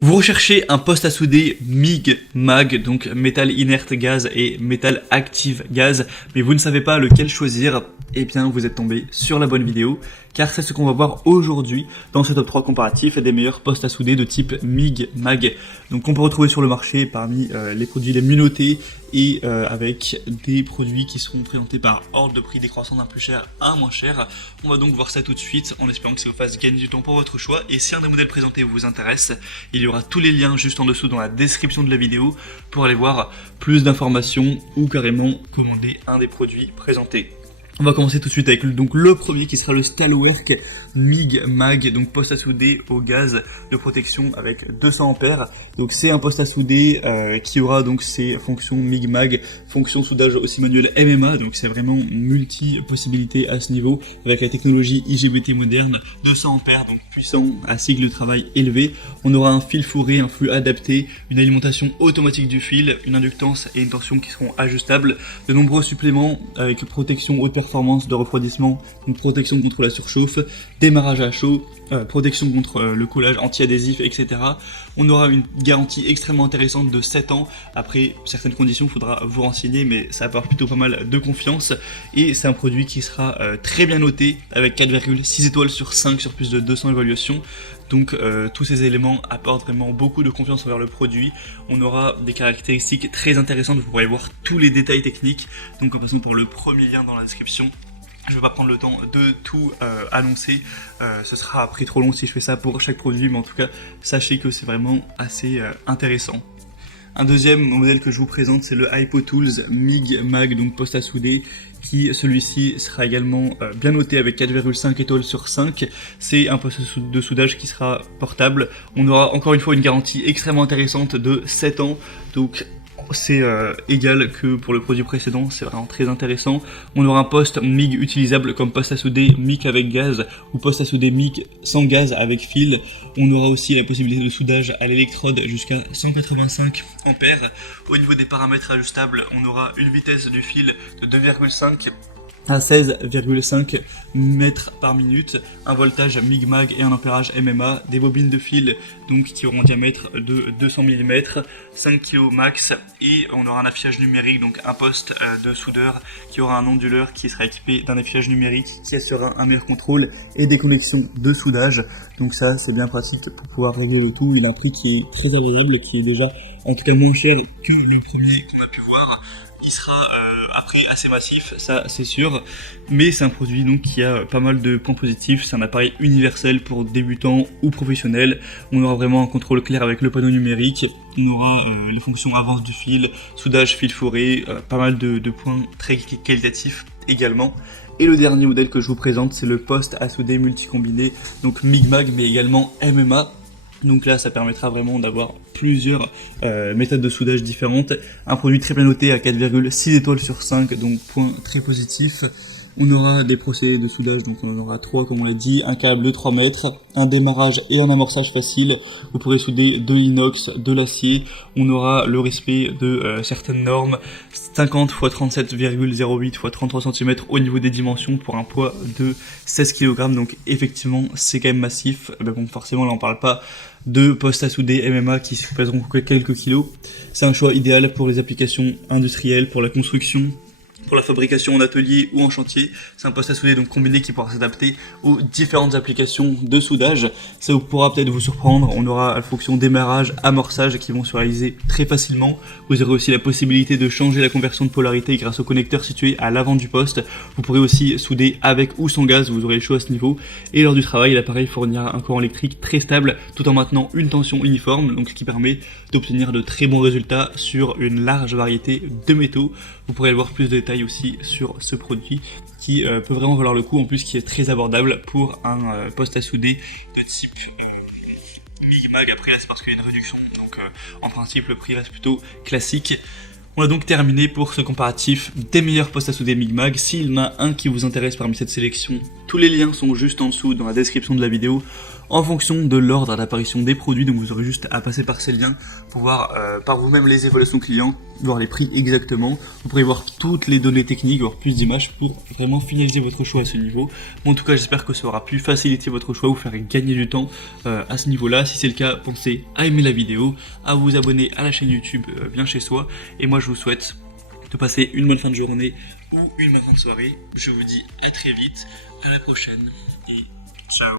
Vous recherchez un poste à souder MIG, MAG, donc métal inerte gaz et métal active gaz, mais vous ne savez pas lequel choisir, eh bien vous êtes tombé sur la bonne vidéo, car c'est ce qu'on va voir aujourd'hui dans ce top 3 comparatif des meilleurs postes à souder de type MIG, MAG. Donc on peut retrouver sur le marché parmi les produits les mieux notés et avec des produits qui seront présentés par ordre de prix décroissant d'un plus cher à un moins cher. On va donc voir ça tout de suite en espérant que ça vous fasse gagner du temps pour votre choix. Et si un des modèles présentés vous intéresse, il y aura tous les liens juste en dessous dans la description de la vidéo pour aller voir plus d'informations ou carrément commander un des produits présentés. On va commencer tout de suite avec donc le premier qui sera le Stalwerk MIG MAG, donc poste à souder au gaz de protection avec 200 ampères. Donc c'est un poste à souder qui aura donc ses fonctions MIG MAG, fonction soudage aussi manuel MMA, donc c'est vraiment multi possibilités à ce niveau avec la technologie IGBT moderne, 200 ampères donc puissant à cycle de travail élevé. On aura un fil fourré, un flux adapté, une alimentation automatique du fil, une inductance et une tension qui seront ajustables, de nombreux suppléments avec protection haute performance de refroidissement, donc protection contre la surchauffe, démarrage à chaud, protection contre le collage anti-adhésif, etc. On aura une garantie extrêmement intéressante de 7 ans. Après certaines conditions, il faudra vous renseigner, mais ça va avoir plutôt pas mal de confiance. Et c'est un produit qui sera très bien noté avec 4,6 étoiles sur 5 sur plus de 200 évaluations. Donc tous ces éléments apportent vraiment beaucoup de confiance envers le produit. On aura des caractéristiques très intéressantes, vous pourrez voir tous les détails techniques. Donc en passant par le premier lien dans la description. Je ne vais pas prendre le temps de tout annoncer, ce sera après trop long si je fais ça pour chaque produit, mais en tout cas sachez que c'est vraiment assez intéressant. Un deuxième modèle que je vous présente, c'est le HypoTools MIG MAG, donc poste à souder, qui celui-ci sera également bien noté avec 4,5 étoiles sur 5. C'est un poste de soudage qui sera portable. On aura encore une fois une garantie extrêmement intéressante de 7 ans, donc c'est égal que pour le produit précédent, c'est vraiment très intéressant. On aura un poste MIG utilisable comme poste à souder MIG avec gaz ou poste à souder MIG sans gaz avec fil. On aura aussi la possibilité de soudage à l'électrode jusqu'à 185 ampères. Au niveau des paramètres ajustables, on aura une vitesse du fil de 2,5 à 16,5 mètres par minute, un voltage MIG-MAG et un ampérage MMA, des bobines de fil donc qui auront un diamètre de 200 mm, 5 kg max, et on aura un affichage numérique, donc un poste de soudeur qui aura un onduleur qui sera équipé d'un affichage numérique qui assurera un meilleur contrôle et des connexions de soudage. Donc ça c'est bien pratique pour pouvoir régler le tout. Il a un prix qui est très abordable, qui est déjà en tout cas moins cher que le premier qu'on a pu voir. Il sera après assez massif, ça c'est sûr, mais c'est un produit donc qui a pas mal de points positifs. C'est un appareil universel pour débutants ou professionnels. On aura vraiment un contrôle clair avec le panneau numérique. On aura les fonctions avance du fil, soudage fil fourré, pas mal de points très qualitatifs également. Et le dernier modèle que je vous présente, c'est le poste à souder multicombiné, donc MIG-MAG mais également MMA. Donc là, ça permettra vraiment d'avoir plusieurs méthodes de soudage différentes. Un produit très bien noté à 4,6 étoiles sur 5, donc point très positif. On aura des procédés de soudage, donc on en aura 3 comme on l'a dit, un câble de 3 mètres, un démarrage et un amorçage facile. Vous pourrez souder de l'inox, de l'acier. On aura le respect de certaines normes, 50 x 37,08 x 33 cm au niveau des dimensions pour un poids de 16 kg. Donc effectivement, c'est quand même massif. Mais bon, forcément, là on parle pas de postes à souder MMA qui pèseront quelques kilos. C'est un choix idéal pour les applications industrielles, pour la construction, pour la fabrication en atelier ou en chantier. C'est un poste à souder donc combiné qui pourra s'adapter aux différentes applications de soudage. Ça pourra peut-être vous surprendre, on aura la fonction démarrage, amorçage qui vont se réaliser très facilement. Vous aurez aussi la possibilité de changer la conversion de polarité grâce au connecteur situé à l'avant du poste. Vous pourrez aussi souder avec ou sans gaz, vous aurez le choix à ce niveau. Et lors du travail, l'appareil fournira un courant électrique très stable tout en maintenant une tension uniforme, donc ce qui permet d'obtenir de très bons résultats sur une large variété de métaux. Vous pourrez voir plus de détails aussi sur ce produit qui peut vraiment valoir le coup, en plus qui est très abordable pour un poste à souder de type MIG-MAG. Après là c'est parce qu'il y a une réduction, donc en principe le prix reste plutôt classique. On a donc terminé pour ce comparatif des meilleurs postes à souder MIG-MAG. S'il y en a un qui vous intéresse parmi cette sélection, tous les liens sont juste en dessous dans la description de la vidéo. en fonction de l'ordre d'apparition des produits. Donc vous aurez juste à passer par ces liens pour voir par vous-même les évaluations clients, voir les prix exactement. Vous pourrez voir toutes les données techniques, voir plus d'images pour vraiment finaliser votre choix à ce niveau. Bon, en tout cas, j'espère que ça aura pu faciliter votre choix, vous faire gagner du temps à ce niveau-là. Si c'est le cas, pensez à aimer la vidéo, à vous abonner à la chaîne YouTube Bien Chez Soi. Et moi, je vous souhaite de passer une bonne fin de journée ou une bonne fin de soirée. Je vous dis à très vite, à la prochaine et ciao.